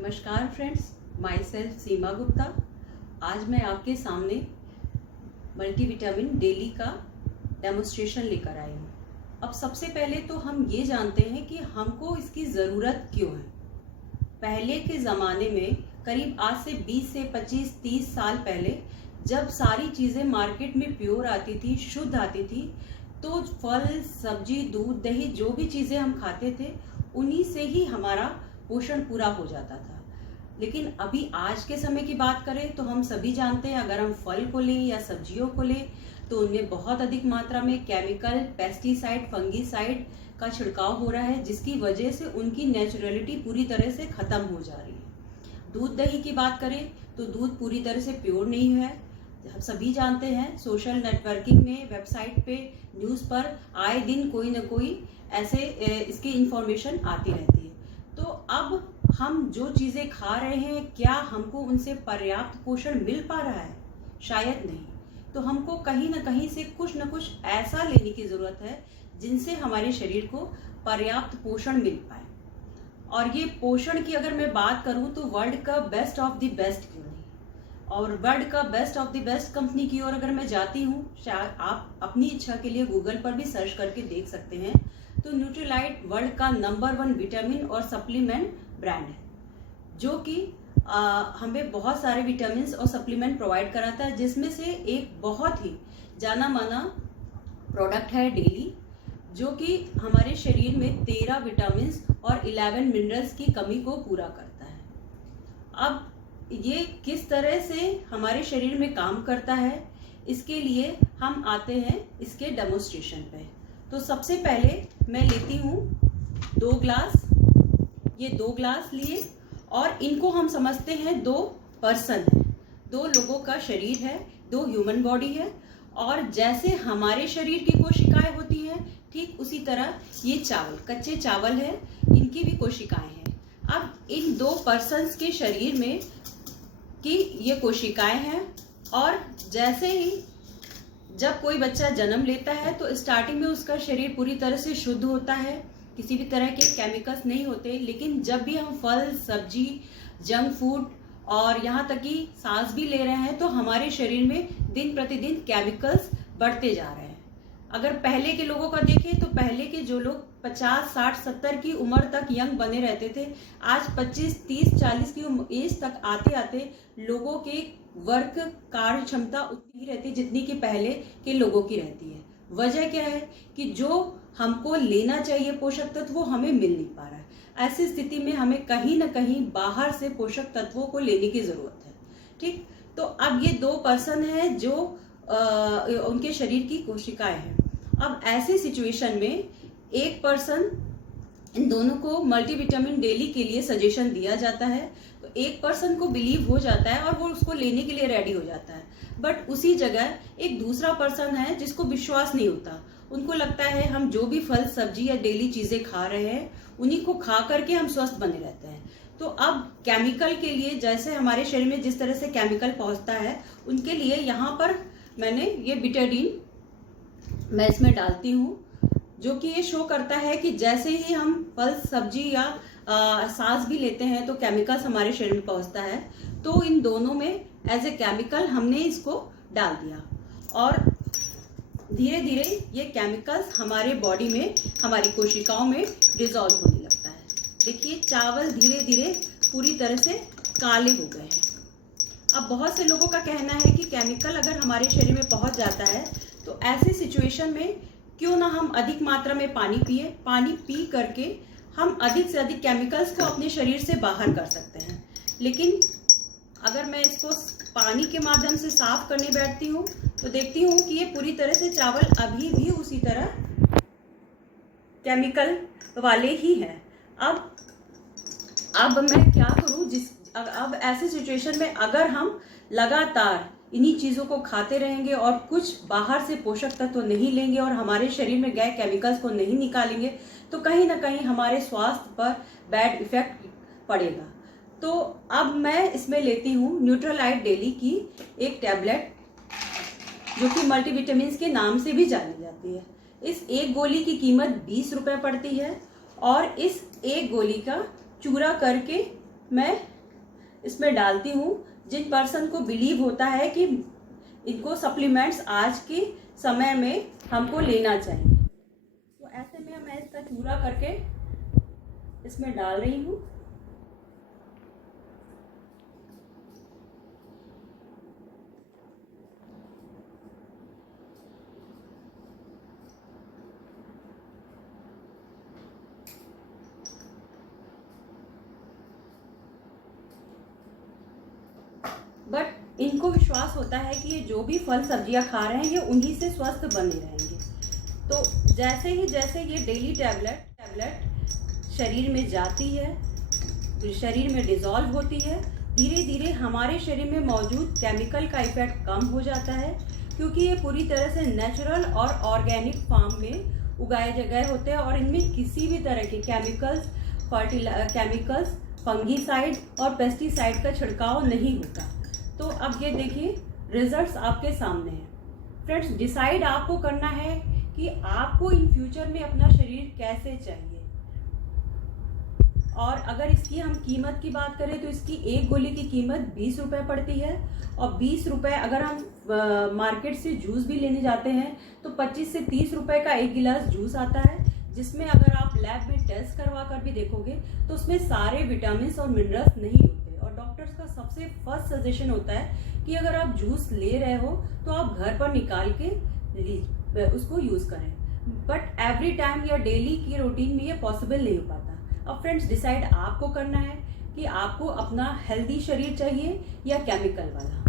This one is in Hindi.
नमस्कार फ्रेंड्स, माई सेल्फ सीमा गुप्ता। आज मैं आपके सामने मल्टीविटामिन डेली का डेमोस्ट्रेशन लेकर आई हूँ। अब सबसे पहले तो हम ये जानते हैं कि हमको इसकी ज़रूरत क्यों है। पहले के ज़माने में करीब आज से 20 से 25 30 साल पहले जब सारी चीज़ें मार्केट में प्योर आती थी, शुद्ध आती थी, तो फल, सब्जी, दूध, दही जो भी चीज़ें हम खाते थे उन्हीं से ही हमारा पोषण पूरा हो जाता था। लेकिन अभी आज के समय की बात करें तो हम सभी जानते हैं, अगर हम फल को लें या सब्जियों को लें तो उनमें बहुत अधिक मात्रा में केमिकल, पेस्टिसाइड, फंगीसाइड का छिड़काव हो रहा है, जिसकी वजह से उनकी नेचुरलिटी पूरी तरह से ख़त्म हो जा रही है। दूध दही की बात करें तो दूध पूरी तरह से प्योर नहीं है। हम सभी जानते हैं, सोशल नेटवर्किंग में, वेबसाइट पे, न्यूज़ पर आए दिन कोई ना कोई ऐसे इसकी इंफॉर्मेशन आती रहती है। तो अब हम जो चीज़ें खा रहे हैं, क्या हमको उनसे पर्याप्त पोषण मिल पा रहा है? शायद नहीं। तो हमको कहीं ना कहीं से कुछ ना कुछ ऐसा लेने की ज़रूरत है जिनसे हमारे शरीर को पर्याप्त पोषण मिल पाए। और ये पोषण की अगर मैं बात करूं तो वर्ल्ड का बेस्ट ऑफ द बेस्ट क्यों नहीं, और वर्ल्ड का best of the best company की ओर अगर मैं जाती हूँ, शायद आप अपनी इच्छा के लिए गूगल पर भी सर्च करके देख सकते हैं, तो न्यूट्रीलाइट वर्ल्ड का नंबर 1 विटामिन और सप्लीमेंट ब्रांड है, जो कि हमें बहुत सारे विटामिन और सप्लीमेंट प्रोवाइड कराता है, जिसमें से एक बहुत ही जाना माना प्रोडक्ट है डेली, जो कि हमारे शरीर में 13 विटामिन और 11 मिनरल्स की कमी को पूरा करता है। अब ये किस तरह से हमारे शरीर में काम करता है, इसके लिए हम आते हैं इसके डेमोस्ट्रेशन पे। तो सबसे पहले मैं लेती हूँ 2 ग्लास। ये 2 ग्लास लिए और इनको हम समझते हैं 2 पर्सन है, 2 लोगों का शरीर है, 2 ह्यूमन बॉडी है। और जैसे हमारे शरीर की कोशिकाएं होती हैं, ठीक उसी तरह ये चावल, कच्चे चावल है, इनकी भी कोशिकाएं हैं। अब इन 2 पर्सन्स के शरीर में की ये कोशिकाएं हैं, और जैसे ही जब कोई बच्चा जन्म लेता है तो स्टार्टिंग में उसका शरीर पूरी तरह से शुद्ध होता है, किसी भी तरह के केमिकल्स नहीं होते। लेकिन जब भी हम फल, सब्जी, जंक फूड और यहाँ तक कि सांस भी ले रहे हैं तो हमारे शरीर में दिन प्रतिदिन केमिकल्स बढ़ते जा रहे हैं। अगर पहले के लोगों का देखें तो पहले के जो लोग 50, 60, 70 की उम्र तक यंग बने रहते थे, आज 25, 30, 40 की एज तक आते आते लोगों के वर्क कार्य क्षमता उतनी ही रहती जितनी कि पहले के लोगों की रहती है। वजह क्या है कि जो हमको लेना चाहिए पोषक तत्व वो हमें मिल नहीं पा रहा है। ऐसी स्थिति में हमें कहीं ना कहीं बाहर से पोषक तत्वों को लेने की जरूरत है। ठीक, तो अब ये 2 पर्सन हैं जो उनके शरीर की कोशिकाएं हैं। अब ऐसी सिचुएशन में एक पर्सन, इन दोनों को मल्टीविटामिन डेली के लिए सजेशन दिया जाता है, तो एक पर्सन को बिलीव हो जाता है और वो उसको लेने के लिए रेडी हो जाता है। बट उसी जगह एक दूसरा पर्सन है जिसको विश्वास नहीं होता। उनको लगता है हम जो भी फल, सब्जी या डेली चीजें खा रहे हैं उन्हीं को खा करके हम स्वस्थ बने रहते हैं। तो अब केमिकल के लिए, जैसे हमारे शरीर में जिस तरह से केमिकल पहुंचता है, उनके लिए यहाँ पर मैंने ये बिटाडीन मैं इसमें डालती हूँ, जो कि ये शो करता है कि जैसे ही हम फल, सब्जी या सांस भी लेते हैं तो केमिकल्स हमारे शरीर में पहुंचता है। तो इन दोनों में एज ए केमिकल हमने इसको डाल दिया और धीरे धीरे ये केमिकल्स हमारे बॉडी में, हमारी कोशिकाओं में डिसॉल्व होने लगता है। देखिए, चावल धीरे धीरे पूरी तरह से काले हो गए हैं। अब बहुत से लोगों का कहना है कि केमिकल अगर हमारे शरीर में पहुंच जाता है तो ऐसी सिचुएशन में क्यों ना हम अधिक मात्रा में पानी पिए, पानी पी करके हम अधिक से अधिक केमिकल्स को अपने शरीर से बाहर कर सकते हैं। लेकिन अगर मैं इसको पानी के माध्यम से साफ करने बैठती हूँ तो देखती हूँ कि ये पूरी तरह से चावल अभी भी उसी तरह केमिकल वाले ही हैं। अब मैं क्या करूँ? अब ऐसे सिचुएशन में अगर हम लगातार इन्हीं चीज़ों को खाते रहेंगे और कुछ बाहर से पोषक तत्व नहीं लेंगे और हमारे शरीर में गए केमिकल्स को नहीं निकालेंगे तो कहीं ना कहीं हमारे स्वास्थ्य पर बैड इफेक्ट पड़ेगा। तो अब मैं इसमें लेती हूँ न्यूट्रीलाइट डेली की एक टैबलेट, जो कि मल्टीविटामिन के नाम से भी जानी जाती है। इस एक गोली की कीमत 20 रुपये पड़ती है और इस एक गोली का चूरा करके मैं इसमें डालती हूँ। जिन पर्सन को बिलीव होता है कि इनको सप्लीमेंट्स आज के समय में हमको लेना चाहिए, तो ऐसे में मैं इसका चूरा करके इसमें डाल रही हूँ। बट इनको विश्वास होता है कि ये जो भी फल सब्जियां खा रहे हैं ये उन्हीं से स्वस्थ बने रहेंगे। तो जैसे ये डेली टैबलेट शरीर में जाती है, शरीर में डिज़ोल्व होती है, धीरे धीरे हमारे शरीर में मौजूद केमिकल का इफेक्ट कम हो जाता है, क्योंकि ये पूरी तरह से नेचुरल और ऑर्गेनिक फार्म में उगाए गए होते हैं और इनमें किसी भी तरह के केमिकल्स, फंगीसाइड और पेस्टिसाइड का छिड़काव नहीं होता। तो अब ये देखिए रिजल्ट्स आपके सामने हैं। फ्रेंड्स, डिसाइड आपको करना है कि आपको इन फ्यूचर में अपना शरीर कैसे चाहिए। और अगर इसकी हम कीमत की बात करें तो इसकी एक गोली की कीमत 20 रुपये पड़ती है, और 20 रुपये अगर हम मार्केट से जूस भी लेने जाते हैं तो 25 से 30 रुपये का एक गिलास जूस आता है, जिसमें अगर आप लैब में टेस्ट करवा कर भी देखोगे तो उसमें सारे विटामिन और मिनरल्स नहीं होते। और डॉक्टर्स का सबसे फर्स्ट सजेशन होता है कि अगर आप जूस ले रहे हो तो आप घर पर निकाल के उसको यूज़ करें, बट एवरी टाइम या डेली की रूटीन में ये पॉसिबल नहीं हो पाता। अब फ्रेंड्स, डिसाइड आपको करना है कि आपको अपना हेल्दी शरीर चाहिए या केमिकल वाला।